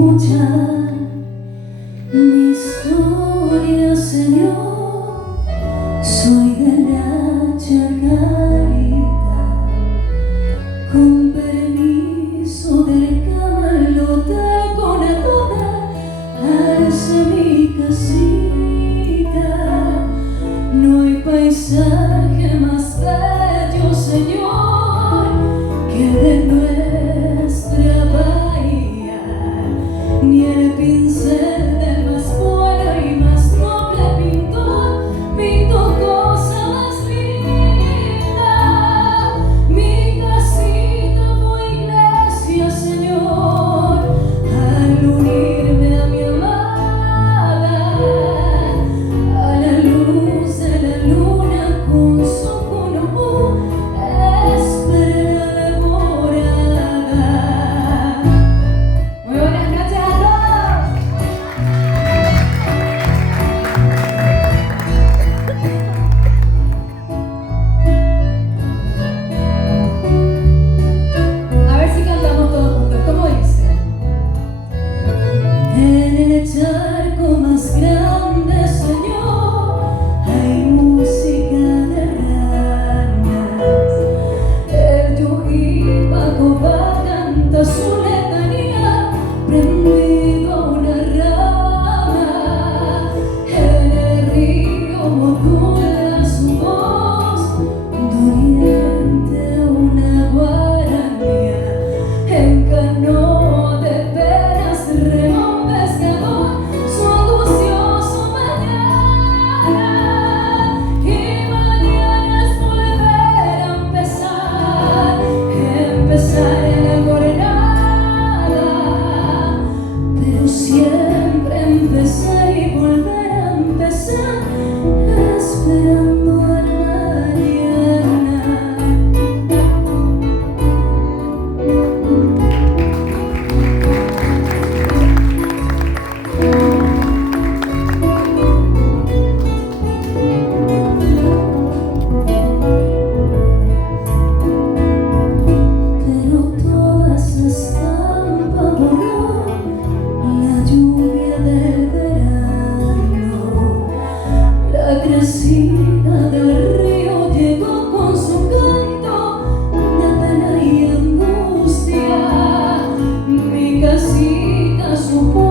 Escucha mi historia, Señor, soy de la Chacarita, con permiso del camalote con la toda, alza mi casita, no hay paisaje más bello, Señor, que de nuestra bahía, ni el pincel del más bueno y más noble pintor pintó cosa más linda. Mi casita fue iglesia, Señor, al unirme a mi amada, a la luz de la luna con su cuno, espera la morada. Muy buenas noches a todos. A ver si cantamos todos juntos. ¿Cómo dice? En el charco más grande, Señor, hay música de ranas. El Yuji Pacoba canta su letanía, prendido a una rama. En el río modula su voz, doliente una guarania. En canoa de penas rema un pescador su angustioso mañana. Y mañana es volver a empezar en la jornada. Pero siempre empezar y volver a empezar, esperando al mañana. Pero todas están borró la lluvia del verano. La crecida del río llegó con su canto de pena y angustia. Mi casita supo